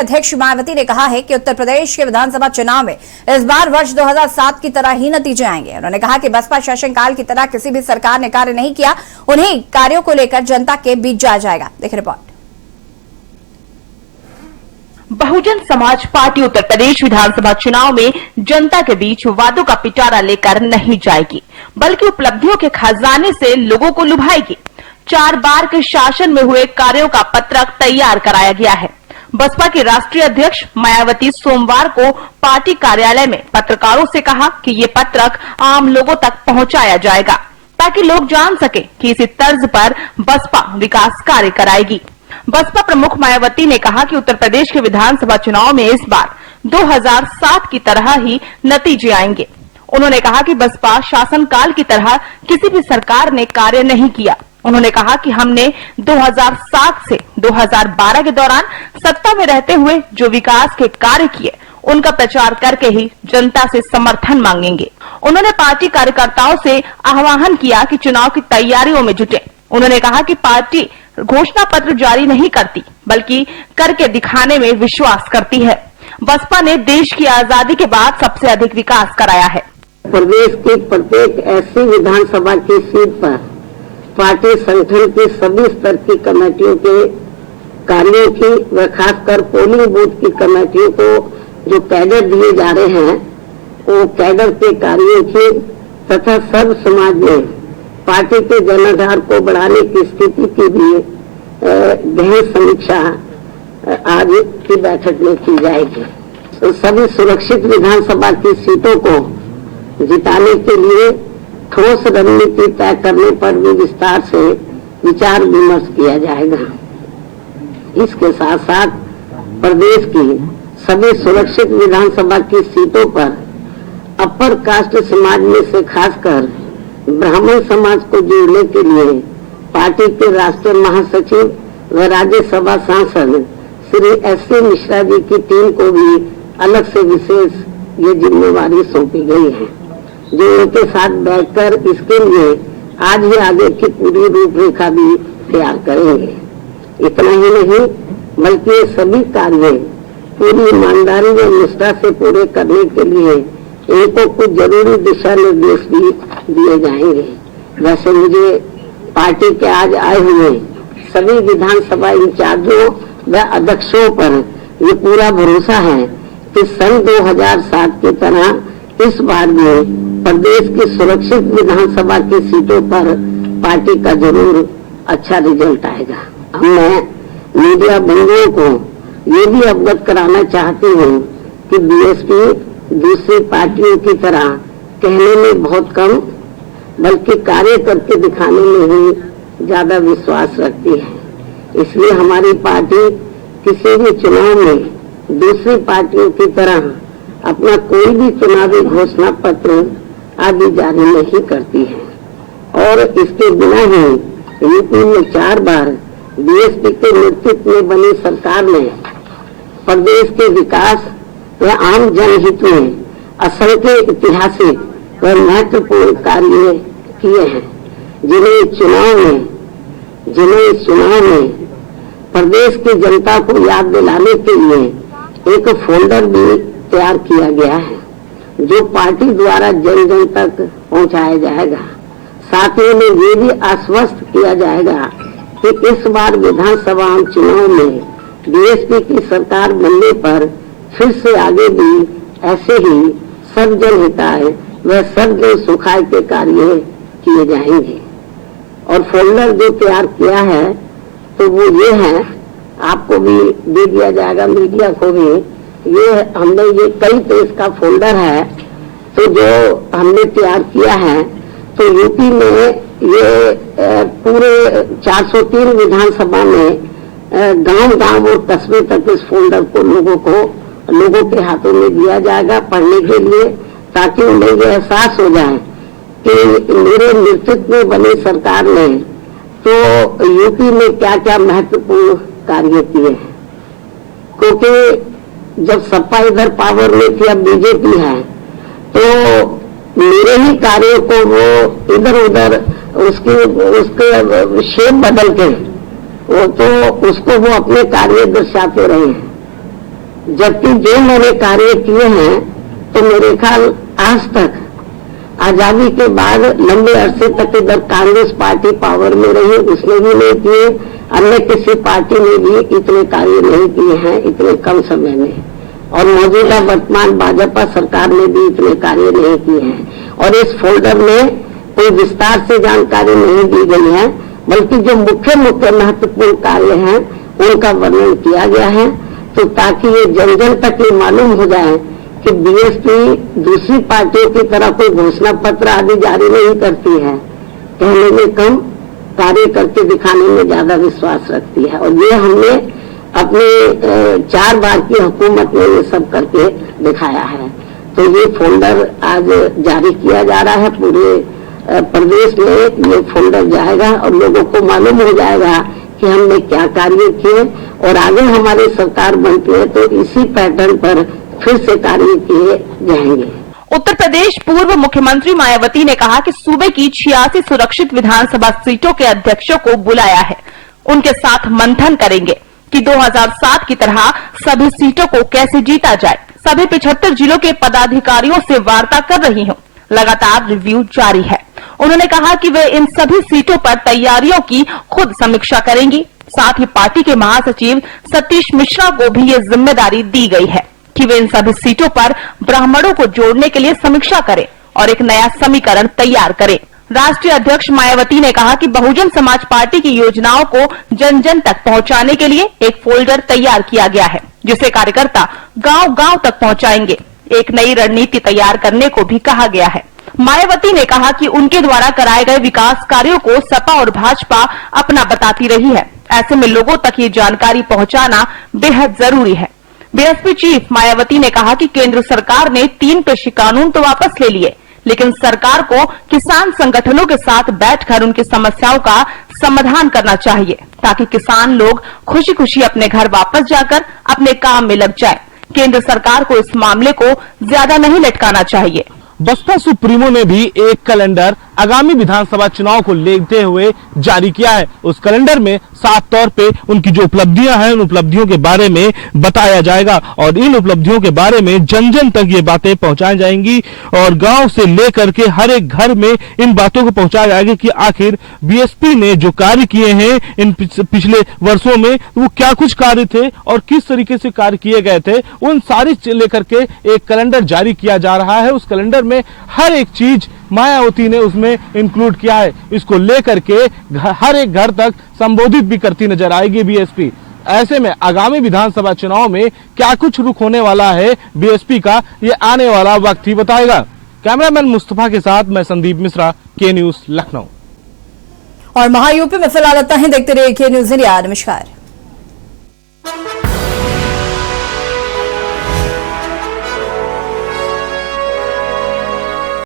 अध्यक्ष मायावती ने कहा है कि उत्तर प्रदेश के विधानसभा चुनाव में इस बार वर्ष 2007 की तरह ही नतीजे आएंगे। उन्होंने कहा कि बसपा शासनकाल की तरह किसी भी सरकार ने कार्य नहीं किया, उन्हीं कार्यों को लेकर जनता के बीच जाया जाएगा। देखिए रिपोर्ट। बहुजन समाज पार्टी उत्तर प्रदेश विधानसभा चुनाव में जनता के बीच वादों का पिटारा लेकर नहीं जाएगी, बल्कि उपलब्धियों के खजाने से लोगों को लुभाएगी। 4 बार के शासन में हुए कार्यों का पत्रक तैयार कराया गया है। बसपा की राष्ट्रीय अध्यक्ष मायावती सोमवार को पार्टी कार्यालय में पत्रकारों से कहा कि ये पत्रक आम लोगों तक पहुंचाया जाएगा, ताकि लोग जान सके कि इसी तर्ज पर बसपा विकास कार्य कराएगी। बसपा प्रमुख मायावती ने कहा कि उत्तर प्रदेश के विधानसभा चुनाव में इस बार 2007 की तरह ही नतीजे आएंगे। उन्होंने कहा कि बसपा शासनकाल की तरह किसी भी सरकार ने कार्य नहीं किया। उन्होंने कहा कि हमने 2007 से 2012 के दौरान सत्ता में रहते हुए जो विकास के कार्य किए, उनका प्रचार करके ही जनता से समर्थन मांगेंगे। उन्होंने पार्टी कार्यकर्ताओं से आह्वान किया कि चुनाव की तैयारियों में जुटे। उन्होंने कहा कि पार्टी घोषणा पत्र जारी नहीं करती, बल्कि करके दिखाने में विश्वास करती है। बसपा ने देश की आजादी के बाद सबसे अधिक विकास कराया है। प्रदेश की प्रत्येक ऐसी विधानसभा की सीट पर पार्टी संगठन की सभी स्तर की कमेटियों के कार्यों की व खासकर पोलिंग बूथ की कमेटियों को जो कैडर दिए जा रहे हैं, वो कैडर के कार्यों की तथा सर्व समाज में पार्टी के जनाधार को बढ़ाने की स्थिति की भी गहन समीक्षा आज की बैठक में की जाएगी। तो सभी सुरक्षित विधानसभा की सीटों को जिताने के लिए ठोस रणनीति तय करने पर भी विस्तार से विचार विमर्श किया जाएगा। इसके साथ साथ प्रदेश की सभी सुरक्षित विधानसभा की सीटों पर अपर कास्ट समाज में से खासकर ब्राह्मण समाज को जोड़ने के लिए पार्टी के राष्ट्रीय महासचिव व राज्यसभा सांसद श्री S.C. मिश्रा जी की टीम को भी अलग से विशेष ये जिम्मेवारी सौंपी गई है, जो उनके साथ बैठकर इसके लिए आज ही आगे की पूरी रूपरेखा भी तैयार करेंगे। इतना ही नहीं, बल्कि ये सभी कार्य पूरी ईमानदारी व निष्ठा से पूरे करने के लिए इनको कुछ जरूरी दिशा निर्देश भी दिए जाएंगे। वैसे मुझे पार्टी के आज आए हुए सभी विधानसभा इंचार्जों व अध्यक्षों पर ये पूरा भरोसा है कि सन 2007 की तरह इस बार भी प्रदेश की सुरक्षित विधानसभा की सीटों पर पार्टी का जरूर अच्छा रिजल्ट आएगा। मैं मीडिया बंधुओं को ये भी अवगत कराना चाहती हूँ कि बीएसपी दूसरी पार्टियों की तरह कहने में बहुत कम, बल्कि कार्य करके दिखाने में ही ज्यादा विश्वास रखती है। इसलिए हमारी पार्टी किसी भी चुनाव में दूसरी पार्टियों की तरह अपना कोई भी चुनावी घोषणा पत्र आदि जारी नहीं करती है। और इसके बिना ही यूपी में 4 बार बीएसपी के नेतृत्व में बनी सरकार ने प्रदेश के विकास व आम जनहित में असंख्य ऐतिहासिक व महत्वपूर्ण कार्य किए हैं, जिन्हें इस चुनाव में प्रदेश की जनता को याद दिलाने के लिए एक फोल्डर भी तैयार किया गया है, जो पार्टी द्वारा जन जन तक पहुंचाया जाएगा। साथ ही में ये भी आश्वस्त किया जाएगा कि इस बार विधानसभा चुनाव में बीएसपी की सरकार बनने पर फिर से आगे भी ऐसे ही सब जन हिताय व सब जन सुखाय के कार्य किए जाएंगे। और फोल्डर जो तैयार किया है तो वो ये है, आपको भी दे दिया जाएगा, मीडिया को भी। ये हमने ये कई पेज का फोल्डर है, तो जो हमने तैयार किया है, तो यूपी में ये पूरे 403 विधानसभा में गांव-गांव और कस्बे तक इस फोल्डर को लोगों के हाथों में दिया जाएगा पढ़ने के लिए, ताकि उन्हें ये एहसास हो जाए कि मेरे नेतृत्व में बनी सरकार ने तो यूपी में क्या क्या महत्वपूर्ण कार्य किए हैं। क्योंकि जब सपा इधर पावर में थी, अब बीजेपी है, तो मेरे ही कार्यों को वो इधर उधर उसके शेप बदल के वो तो उसको वो अपने कार्य दर्शाते रहे हैं। जबकि जो मैंने कार्य किए हैं तो मेरे ख्याल आज तक आजादी के बाद लंबे अरसे तक इधर कांग्रेस पार्टी पावर में रही, उसने भी नहीं किए, अन्य किसी पार्टी ने भी इतने कार्य नहीं किए हैं इतने कम समय में, और मौजूदा वर्तमान भाजपा सरकार ने भी इतने कार्य नहीं किए हैं। और इस फोल्डर में कोई विस्तार से जानकारी नहीं दी गई है, बल्कि जो मुख्य महत्वपूर्ण कार्य हैं उनका वर्णन किया गया है, तो ताकि ये जन जन तक ये मालूम हो जाए कि बीएसपी दूसरी पार्टियों की तरह कोई घोषणा पत्र आदि जारी नहीं करती है, कहने में कम कार्य करके दिखाने में ज्यादा विश्वास रखती है। और ये हमने अपने 4 बार की हुकूमत में ये सब करके दिखाया है। तो ये फोल्डर आज जारी किया जा रहा है, पूरे प्रदेश में ये फोल्डर जाएगा और लोगों को मालूम हो जाएगा कि हमने क्या कार्य किए, और आगे हमारी सरकार बनती है तो इसी पैटर्न पर फिर से कार्य किए जाएंगे। उत्तर प्रदेश पूर्व मुख्यमंत्री मायावती ने कहा कि सूबे की 86 सुरक्षित विधानसभा सीटों के अध्यक्षों को बुलाया है, उनके साथ मंथन करेंगे कि 2007 की तरह सभी सीटों को कैसे जीता जाए। सभी 75 जिलों के पदाधिकारियों से वार्ता कर रही हूँ, लगातार रिव्यू जारी है। उन्होंने कहा कि वे इन सभी सीटों पर तैयारियों की खुद समीक्षा करेंगी। साथ ही पार्टी के महासचिव सतीश मिश्रा को भी ये जिम्मेदारी दी गई है कि वे इन सभी सीटों पर ब्राह्मणों को जोड़ने के लिए समीक्षा करें और एक नया समीकरण तैयार करें। राष्ट्रीय अध्यक्ष मायावती ने कहा कि बहुजन समाज पार्टी की योजनाओं को जन जन तक पहुंचाने के लिए एक फोल्डर तैयार किया गया है, जिसे कार्यकर्ता गांव-गांव तक पहुंचाएंगे। एक नई रणनीति तैयार करने को भी कहा गया है। मायावती ने कहा कि उनके द्वारा कराए गए विकास कार्यों को सपा और भाजपा अपना बताती रही है, ऐसे में लोगों तक ये जानकारी पहुंचाना बेहद जरूरी है। बीएसपी चीफ मायावती ने कहा कि केंद्र सरकार ने 3 कृषि कानून तो वापस ले लिए, लेकिन सरकार को किसान संगठनों के साथ बैठकर उनकी समस्याओं का समाधान करना चाहिए, ताकि किसान लोग खुशी खुशी अपने घर वापस जाकर अपने काम में लग जाए। केंद्र सरकार को इस मामले को ज्यादा नहीं लटकाना चाहिए। बसपा सुप्रीमो ने भी एक कैलेंडर आगामी विधानसभा चुनाव को लेते हुए जारी किया है। उस कैलेंडर में साफ तौर पे उनकी जो उपलब्धियां हैं उन उपलब्धियों के बारे में बताया जाएगा और इन उपलब्धियों के बारे में जन जन तक ये बातें पहुंचाई जाएंगी और गांव से लेकर के हर एक घर में इन बातों को पहुंचाया जाएगा कि आखिर बीएसपी ने जो कार्य किए हैं इन पिछले वर्षों में वो क्या कुछ कार्य थे और किस तरीके से कार्य किए गए थे, उन सारी लेकर के एक कैलेंडर जारी किया जा रहा है। उस कैलेंडर में हर एक चीज मायावती ने उसमें इंक्लूड किया है। इसको लेकर के हर एक घर तक संबोधित भी करती नजर आएगी बीएसपी। ऐसे में आगामी विधानसभा चुनाव में क्या कुछ रुख होने वाला है बीएसपी का, ये आने वाला वक्त ही बताएगा। कैमरामैन मुस्तफा के साथ मैं संदीप मिश्रा, के न्यूज लखनऊ। और महायूपी में फिलहाल इतना ही। देखते रहिए के न्यूज इंडिया। नमस्कार।